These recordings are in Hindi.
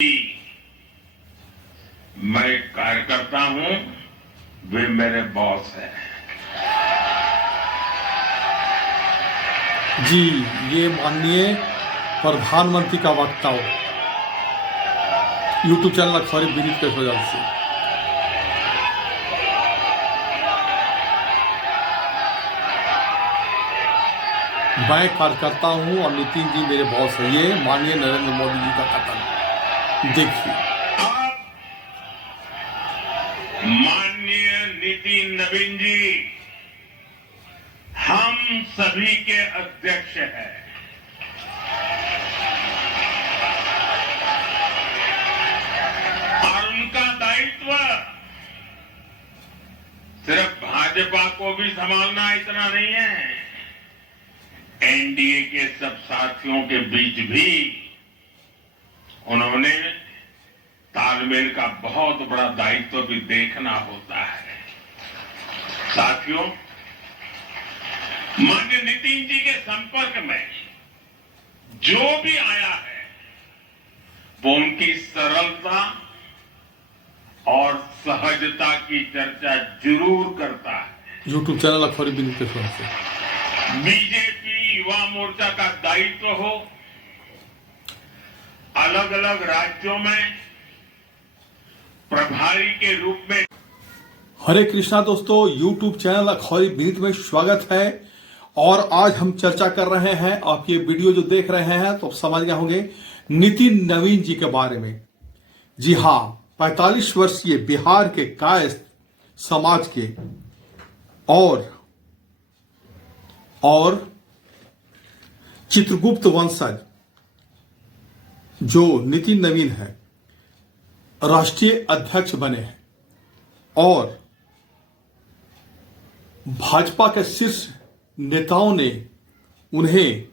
मैं कार्यकर्ता हूं, वे मेरे बॉस हैं। जी, ये माननीय प्रधानमंत्री का वक्तव्य यूट्यूब चैनल अखबारी विनीत के सौजन्य से। मैं कार्यकर्ता हूं और नितिन जी मेरे बॉस हैं। ये माननीय नरेंद्र मोदी जी का कथन देखिए। माननीय नितिन नवीन जी हम सभी के अध्यक्ष हैं। और उनका दायित्व सिर्फ भाजपा को भी संभालना इतना नहीं है, एनडीए के सब साथियों के बीच भी उन्होंने तालमेल का बहुत बड़ा दायित्व भी देखना होता है। साथियों, माननीय नितिन जी के संपर्क में जो भी आया है वो उनकी सरलता और सहजता की चर्चा जरूर करता है। यूट्यूब चैनल अखबारी विनीत के सौजन्य से। बीजेपी युवा मोर्चा का दायित्व हो, अलग अलग राज्यों में प्रभारी के रूप में। हरे कृष्णा दोस्तों, यूट्यूब चैनल अखबारी विनीत में स्वागत है। और आज हम चर्चा कर रहे हैं, आप ये वीडियो जो देख रहे हैं तो समझ गए होंगे नितिन नवीन जी के बारे में। जी हां, 45 वर्षीय बिहार के कायस्थ समाज के और चित्रगुप्त वंशज जो नितिन नवीन है, राष्ट्रीय अध्यक्ष बने हैं और भाजपा के शीर्ष नेताओं ने उन्हें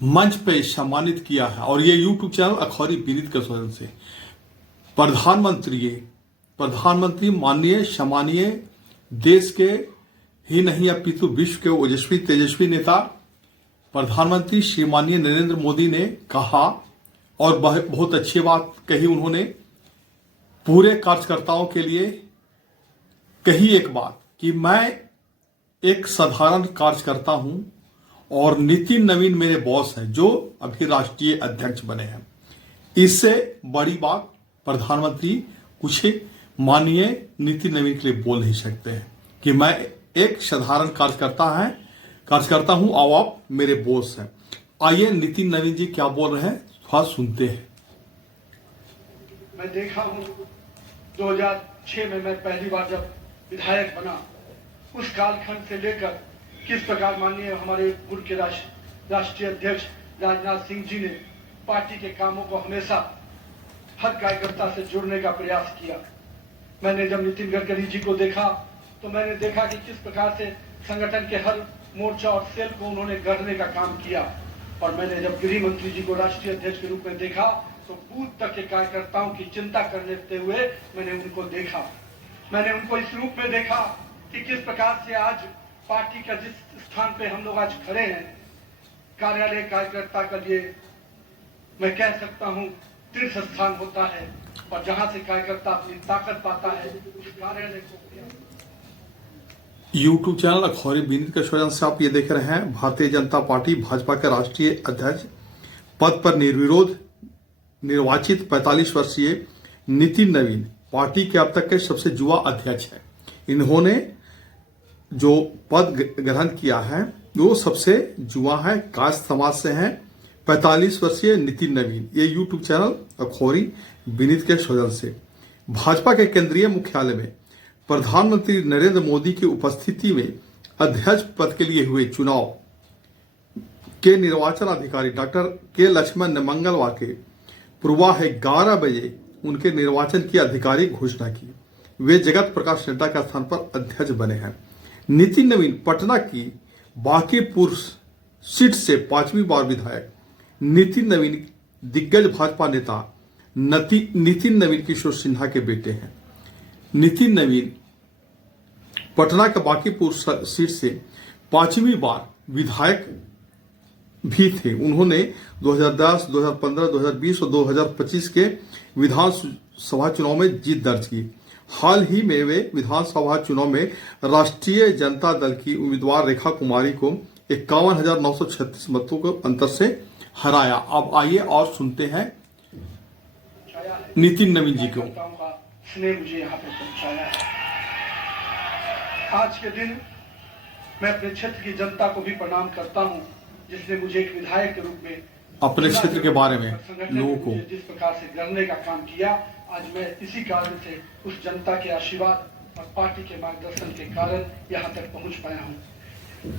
मंच पे सम्मानित किया है। और ये यूट्यूब चैनल अखबारी विनीत के सौजन्य से प्रधानमंत्री माननीय सम्मानीय देश के ही नहीं अपितु विश्व के ओजस्वी तेजस्वी नेता प्रधानमंत्री श्री माननीय नरेंद्र मोदी ने कहा, और बहुत अच्छी बात कही उन्होंने, पूरे कार्यकर्ताओं के लिए कही एक बात कि मैं एक साधारण कार्यकर्ता हूं और नितिन नवीन मेरे बॉस हैं जो अभी राष्ट्रीय अध्यक्ष बने हैं। इससे बड़ी बात प्रधानमंत्री कुछ माननीय नितिन नवीन के लिए बोल नहीं सकते हैं कि मैं एक साधारण कार्यकर्ता हूं और आप मेरे बॉस हैं। आइए नितिन नवीन जी क्या बोल रहे हैं थोड़ा सुनते हैं। मैं देखा हूं 2006 में मैं पहली बार जब विधायक बना, उस कालखंड से लेकर किस प्रकार माननीय हमारे पूर्व के राष्ट्रीय अध्यक्ष राजनाथ सिंह जी ने पार्टी के कामों को हमेशा हर कार्यकर्ता से जुड़ने का प्रयास किया। मैंने जब नितिन गडकरी जी को देखा तो मैंने देखा कि किस प्रकार से संगठन के हर मोर्चा और सेल को उन्होंने गढ़ने का काम किया। और मैंने जब गृह मंत्री जी को राष्ट्रीय अध्यक्ष के रूप में देखा तो बूथ तक के कार्यकर्ताओं की चिंता करते हुए मैंने उनको देखा। मैंने उनको इस रूप में देखा कि किस प्रकार से आज पार्टी का जिस स्थान पे हम लोग आज खड़े हैं, कार्यालय कार्यकर्ता के लिए मैं कह सकता हूं तीर्थ स्थान होता है, और जहां से कार्यकर्ता अपनी ताकत पाता है उस कार्यालय को। यूट्यूब चैनल अखबारी विनीत के सौजन्य से आप ये देख रहे हैं। भारतीय जनता पार्टी भाजपा के राष्ट्रीय अध्यक्ष पद पर निर्विरोध निर्वाचित 45 वर्षीय नितिन नवीन पार्टी के अब तक के सबसे युवा अध्यक्ष हैं। इन्होंने जो पद ग्रहण किया है वो सबसे युवा है, कास्ट समाज से हैं। 45 वर्षीय नितिन नवीन, ये यूट्यूब चैनल अखबारी विनीत के सौजन्य से। भाजपा के केंद्रीय मुख्यालय में प्रधानमंत्री नरेंद्र मोदी की उपस्थिति में अध्यक्ष पद के लिए हुए चुनाव के निर्वाचन अधिकारी डॉक्टर के लक्ष्मण ने मंगलवार के पूर्वाह 11 बजे उनके निर्वाचन की आधिकारिक घोषणा की। वे जगत प्रकाश नड्डा के स्थान पर अध्यक्ष बने हैं। नितिन नवीन पटना की बांकीपुर सीट से 5वीं बार विधायक। नितिन नवीन दिग्गज भाजपा नेता नितिन नवीन किशोर सिन्हा के बेटे हैं। नितिन नवीन पटना के बांकीपुर सीट से 5वीं बार विधायक भी थे। उन्होंने 2010, 2015, 2020 और 2025 के विधानसभा चुनाव में जीत दर्ज की। हाल ही में वे विधानसभा चुनाव में राष्ट्रीय जनता दल की उम्मीदवार रेखा कुमारी को 51,936 मतों के अंतर से हराया। अब आइए और सुनते हैं नितिन नवीन जी को। स्नेह मुझे यहाँ पर पहुँचाया है। आज के दिन मैं अपने क्षेत्र की जनता को भी प्रणाम करता हूँ, जिसने मुझे एक विधायक के रूप में अपने क्षेत्र के बारे में लोगों को जिस प्रकार से गढ़ने का काम किया, आज मैं इसी कारण से उस जनता के आशीर्वाद और पार्टी के मार्गदर्शन के कारण यहाँ तक पहुँच पाया हूँ।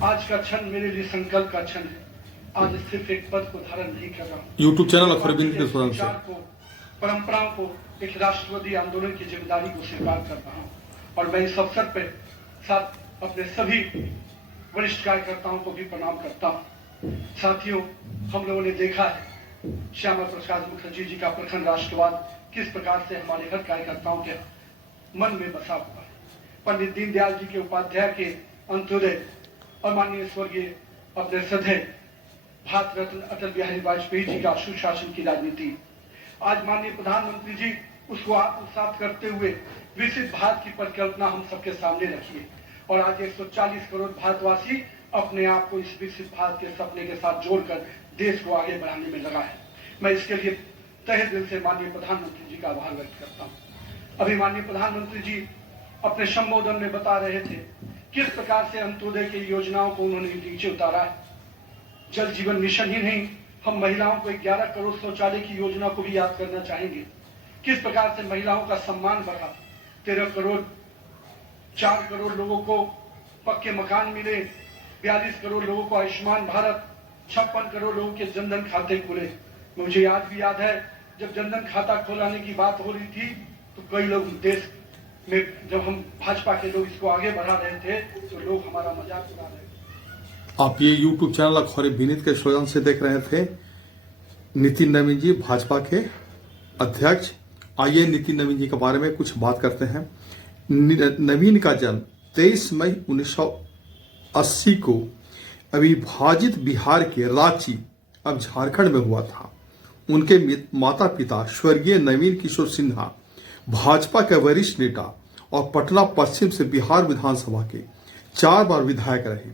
आज का क्षण मेरे लिए संकल्प का क्षण है। आज सिर्फ एक पद को धारण नहीं कर रहा हूँ। यूट्यूब चैनल अखबारबिंद के स्वयं से परंपराओं को, एक राष्ट्रवादी आंदोलन की जिम्मेदारी को स्वीकार कर रहा हूँ और मैं इस अवसर पर साथ अपने सभी वरिष्ठ कार्यकर्ताओं को भी प्रणाम करता हूँ। साथियों, हम लोगों ने देखा है श्यामा प्रसाद मुखर्जी जी का प्रखर राष्ट्रवाद किस प्रकार से हमारे हर कार्यकर्ताओं के मन में बसा हुआ है। पंडित दीनदयाल जी के उपाध्याय के अंत्योदय और माननीय स्वर्गीय अपने सदैव भारत रत्न अटल बिहारी वाजपेयी जी का सुशासन की राजनीति, आज माननीय प्रधानमंत्री जी उसको आत्मसात करते हुए विकसित भारत की परिकल्पना हम सबके सामने रखी है और आज 140 करोड़ भारतवासी अपने आप को इस विकसित भारत के सपने के साथ जोड़कर देश को आगे बढ़ाने में लगा है। मैं इसके लिए तहे दिल से माननीय प्रधानमंत्री जी का आभार व्यक्त करता हूँ। अभी माननीय प्रधानमंत्री जी अपने संबोधन में बता रहे थे किस प्रकार से अंत्योदय की योजनाओं को उन्होंने नीचे उतारा है। जल जीवन मिशन ही नहीं, हम महिलाओं को 11 करोड़ शौचालय की योजना को भी याद करना चाहेंगे। किस प्रकार से महिलाओं का सम्मान बढ़ा, 13 करोड़ 4 करोड़ लोगों को पक्के मकान मिले, 42 करोड़ लोगों को आयुष्मान भारत, 56 करोड़ लोगों के जनधन खाते खुले। मुझे आज भी याद है जब जनधन खाता खोलाने की बात हो रही थी तो कई लोग देश में, जब हम भाजपा के लोग इसको आगे बढ़ा रहे थे तो लोग हमारा मजाक उड़ा रहे थे। आप ये यूट्यूब चैनल अखबारबिंद के स्लोगन से देख रहे थे नितिन नवीन जी, भाजपा के अध्यक्ष। आइए नितिन नवीन जी के बारे में कुछ बात करते हैं। नवीन का जन्म 23 मई 1980 को अविभाजित बिहार के रांची, अब झारखंड में हुआ था। उनके माता पिता स्वर्गीय नवीन किशोर सिन्हा भाजपा के वरिष्ठ नेता और पटना पश्चिम से बिहार विधानसभा के 4 बार विधायक रहे।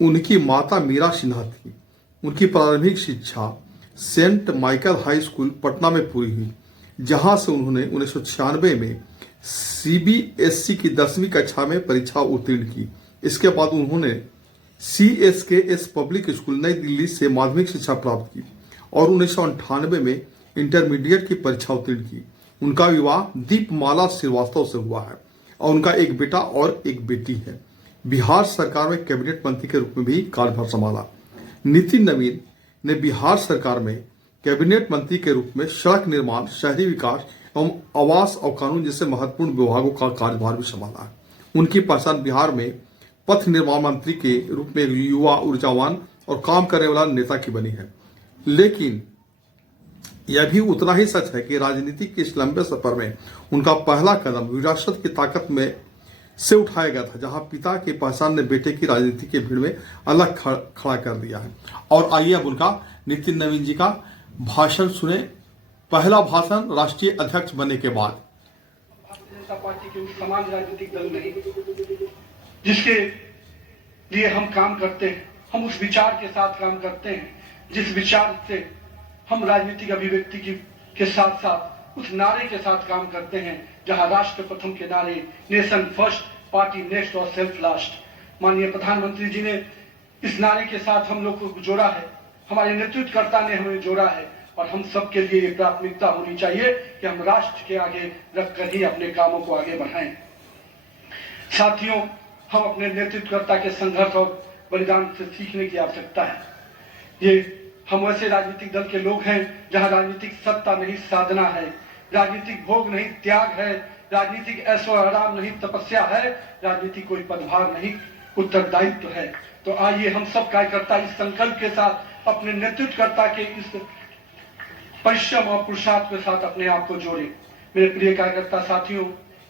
उनकी माता मीरा सिन्हा थी। उनकी प्रारंभिक शिक्षा Saint Michael High School Patna में पूरी हुई, जहां से उन्होंने 1996 में CBSE की 10वीं कक्षा में परीक्षा उत्तीर्ण की। इसके बाद उन्होंने CSKS पब्लिक स्कूल नई दिल्ली से माध्यमिक शिक्षा प्राप्त की और 1998 में इंटरमीडिएट की परीक्षा उत्तीर्ण की। उनका विवाह दीपमाला श्रीवास्तव से हुआ है और उनका एक बेटा और एक बेटी है। बिहार सरकार में कैबिनेट मंत्री के रूप में भी कार्यभार संभाला। नितिन नवीन ने बिहार सरकार में कैबिनेट मंत्री के रूप में सड़क निर्माण, शहरी विकास एवं आवास और कानून जैसे महत्वपूर्ण विभागों का कार्यभार भी संभाला है। उनकी पहचान बिहार में पथ निर्माण मंत्री के रूप में युवा, ऊर्जावान और काम करने वाला नेता की बनी है। लेकिन यह भी उतना ही सच है कि राजनीति के इस लंबे सफर में उनका पहला कदम विरासत की ताकत में से उठाया गया था, जहां पिता की पहचान ने बेटे की राजनीति के भीड़ में अलग खड़ा कर दिया है। और आइए अब उनका नितिन नवीन जी का भाषण सुने। पहला भाषण राष्ट्रीय अध्यक्ष बनने के बाद। भारतीय जनता पार्टी के उस समान राजनीतिक दल नहीं जिसके लिए हम काम करते हैं, हम उस विचार के साथ काम करते हैं जिस विचार से हम राजनीतिक अभिव्यक्ति के साथ साथ उस नारे के साथ काम करते हैं जहां राष्ट्र प्रथम के नारे, नेशन फर्स्ट, पार्टी नेक्स्ट और सेल्फ लास्ट। माननीय प्रधानमंत्री जी ने इस नारे के साथ हम लोग को जोड़ा है, हमारे नेतृत्वकर्ता ने हमें जोड़ा है और हम सबके लिए ये प्राथमिकता होनी चाहिए कि हम राष्ट्र के आगे रखकर ही अपने कामों को आगे बढ़ाएं। साथियों, हम अपने नेतृत्वकर्ता के संघर्ष और बलिदान से सीखने की आवश्यकता है। ये हम ऐसे राजनीतिक दल के लोग हैं जहां राजनीतिक सत्ता नहीं साधना है, राजनीतिक भोग नहीं त्याग है, राजनीतिक ऐशो आराम नहीं तपस्या है, राजनीति कोई पदभार नहीं उत्तरदायित्व है। तो आइए हम सब कार्यकर्ता इस संकल्प के साथ अपने नेतृत्वकर्ता के इस परिश्रम और पुरुषार्थ के साथ अपने आप को जोड़े। मेरे प्रिय कार्यकर्ता साथियों,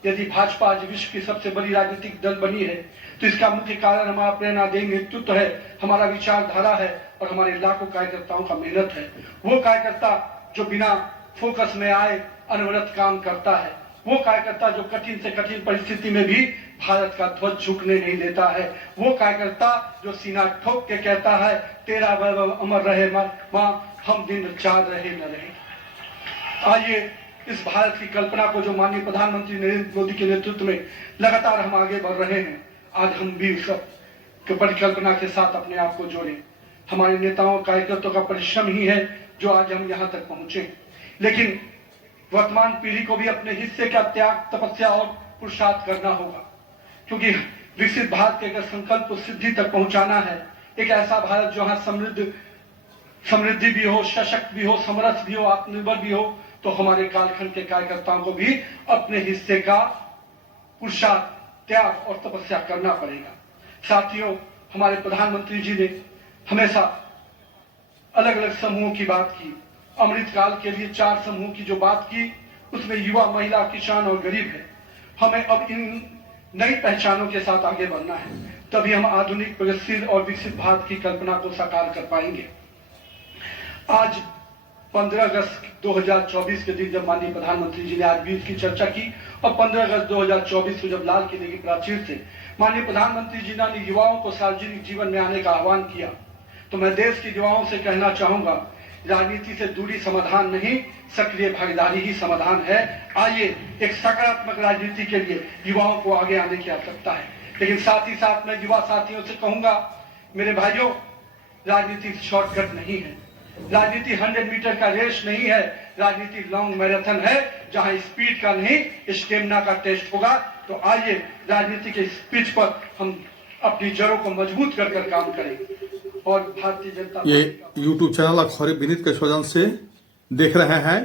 यदि भाजपा आज विश्व की सबसे बड़ी राजनीतिक दल बनी है तो इसका मुख्य कारण हमारा प्रेरणादायी नेतृत्व है, हमारा विचारधारा है और हमारे लाखों कार्यकर्ताओं का मेहनत है। वो कार्यकर्ता जो बिना फोकस में आए अनवरत काम करता है, वो कार्यकर्ता जो कठिन से कठिन परिस्थिति में भी भारत का ध्वज झुकने नहीं देता है, वो कार्यकर्ता जो सीना ठोक के कहता है तेरा वैभव अमर रहे मां, हम दिन चार रहे न रहे। आइए इस भारत की कल्पना को जो माननीय प्रधानमंत्री नरेंद्र मोदी के नेतृत्व में लगातार हम आगे बढ़ रहे हैं, आज हम भी उस परिकल्पना के साथ अपने आप को जोड़ें। हमारे नेताओं कार्यकर्ताओं का परिश्रम ही है जो आज हम यहाँ तक पहुंचे, लेकिन वर्तमान पीढ़ी को भी अपने हिस्से का त्याग, तपस्या और पुरुषार्थ करना होगा, क्योंकि विकसित भारत के अगर संकल्प को सिद्धि तक पहुंचाना है, एक ऐसा भारत जहां समृद्धि भी हो, सशक्त भी हो, समरस भी हो, आत्मनिर्भर भी हो, तो हमारे कालखंड के कार्यकर्ताओं को भी अपने हिस्से का पुरुषार्थ, त्याग और तपस्या करना पड़ेगा। साथियों, हमारे प्रधानमंत्री जी ने हमेशा अलग अलग समूहों की बात की। अमृतकाल के लिए 4 समूह की जो बात की, उसमें युवा, महिला, किसान और गरीब है। हमें अब इन नई पहचानों के साथ आगे बढ़ना है, तभी हम आधुनिक, प्रगतिशील और विकसित भारत की कल्पना को साकार कर पाएंगे। आज 15 अगस्त 2024 के दिन जब माननीय प्रधानमंत्री जी ने आज भी इसकी चर्चा की, और 15 अगस्त 2024 को जब लाल किले की प्राचीर से माननीय प्रधानमंत्री जी ने युवाओं को सार्वजनिक जीवन में आने का आह्वान किया, तो मैं देश के युवाओं से कहना चाहूंगा, राजनीति से दूरी समाधान नहीं, सक्रिय भागीदारी ही समाधान है। आइए एक सकारात्मक राजनीति के लिए युवाओं को आगे आने की आवश्यकता है। लेकिन साथ ही साथ मैं युवा साथियों से कहूंगा, मेरे भाइयों, राजनीति शॉर्टकट नहीं है, राजनीति 100 मीटर का रेस नहीं है, राजनीति लॉन्ग मैराथन है, जहां स्पीड का नहीं स्टेमिना का टेस्ट होगा। तो आइए राजनीति के इस पिच पर हम अपनी जड़ों को मजबूत कर काम करें। और भारतीय जनता ये YouTube चैनल अखबारी विनीत के सौजन से देख रहे हैं।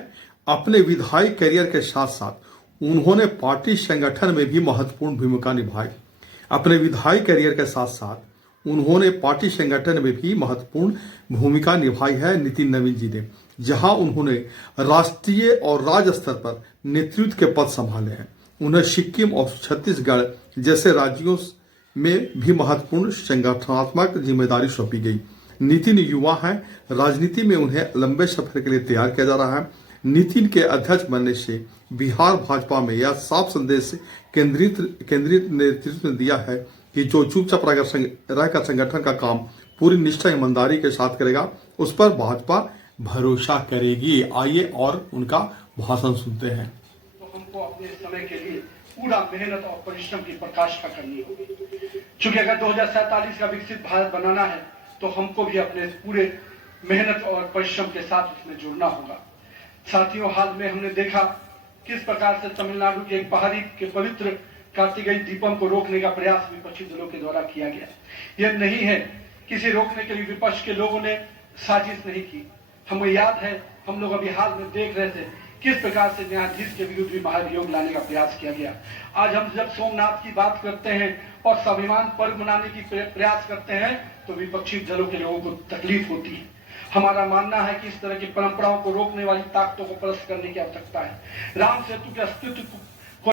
अपने विधायी करियर के साथ साथ उन्होंने पार्टी संगठन में भी महत्वपूर्ण भूमिका निभाई। अपने विधायी करियर के साथ साथ उन्होंने पार्टी संगठन में भी महत्वपूर्ण भूमिका निभाई है नितिन नवीन जी ने, जहां उन्होंने राष्ट्रीय और राज्य स्तर पर नेतृत्व के पद संभाले हैं। उन्हें सिक्किम और छत्तीसगढ़ जैसे राज्यों में भी महत्वपूर्ण संगठनात्मक जिम्मेदारी सौंपी गई। नितिन युवा हैं, राजनीति में उन्हें लंबे सफर के लिए तैयार किया जा रहा है। नितिन के अध्यक्ष बनने से बिहार भाजपा में यह साफ संदेश केंद्रित नेतृत्व ने दिया है कि जो चुपचाप रहकर संगठन का काम पूरी निष्ठा ईमानदारी के साथ करेगा, उस पर भाजपा भरोसा करेगी। आइए और उनका भाषण सुनते हैं। तो हमको अपने समय के लिए पूरा मेहनत और परिश्रम की प्रकाष्ठा करनी होगी, क्योंकि अगर 2047 का विकसित भारत बनाना है तो हमको भी अपने पूरे मेहनत और परिश्रम के साथ उसमें जुड़ना होगा। साथियों, हाल में हमने देखा किस प्रकार से तमिलनाडु के एक पहाड़ी के पवित्र कार्तिकेय दीपम को रोकने का प्रयास विपक्षी दलों के द्वारा किया गया। यह नहीं है किसी रोकने के लिए विपक्ष के लोगों ने साजिश नहीं की। हमें याद है, हम लोग अभी हाल में देख रहे थे किस प्रकार से न्यायाधीश के विरुद्ध भी महाभियोग लाने का प्रयास किया गया। आज हम जब सोमनाथ की बात करते हैं और स्वाभिमान पर्व मनाने की प्रयास करते हैं, तो विपक्षी दलों के लोगों को तकलीफ होती है। हमारा मानना है कि इस तरह की परंपराओं को रोकने वाली ताकतों को परास्त करने की आवश्यकता है। राम सेतु के अस्तित्व